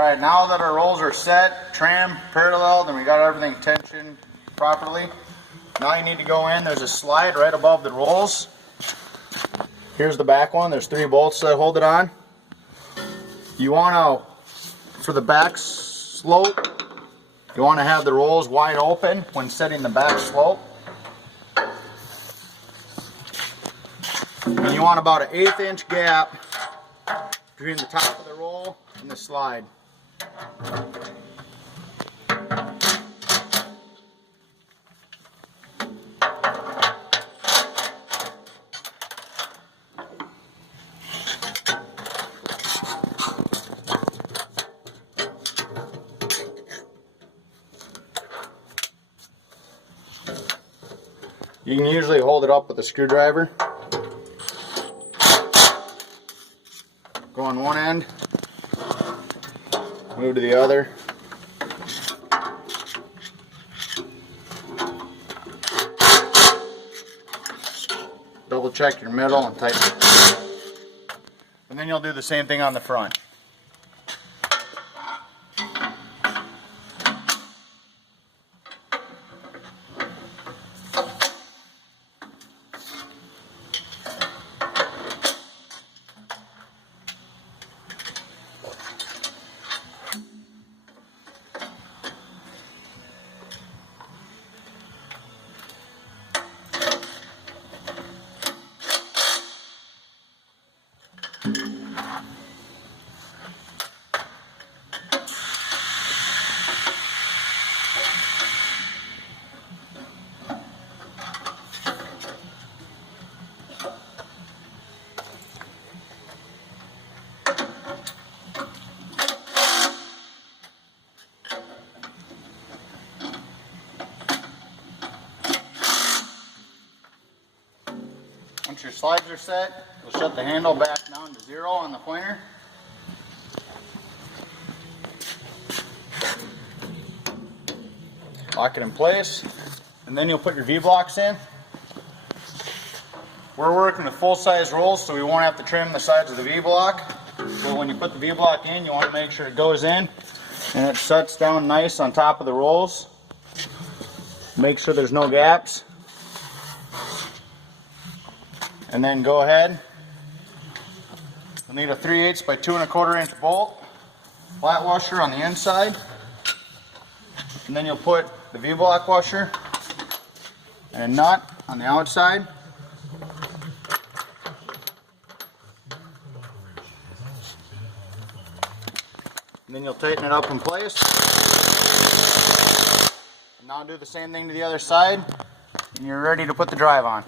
Alright, now that our rolls are set, trimmed, paralleled, and we got everything tensioned properly, now you need to go in. There's a slide right above the rolls. Here's the back one. There's 3 bolts that hold it on. You want to, for the back slope, you want to have the rolls wide open when setting the back slope. And you want about an 1/8 inch gap between the top of the roll and the slide. You can usually hold it up with a screwdriver. Go on one end, move to the other. Double check your middle and tighten it. And then you'll do the same thing on the front. Once your slides are set, you'll shut the handle back down to 0 on the pointer. Lock it in place, and then you'll put your V-blocks in. We're working with full-size rolls, so we won't have to trim the sides of the V-block. So when you put the V-block in, you want to make sure it goes in and it sets down nice on top of the rolls. Make sure there's no gaps. And then go ahead. You'll need a 3/8 by 2 1/4 inch bolt, flat washer on the inside, and then you'll put the V-block washer and a nut on the outside. And then you'll tighten it up in place. And now do the same thing to the other side, and you're ready to put the drive on.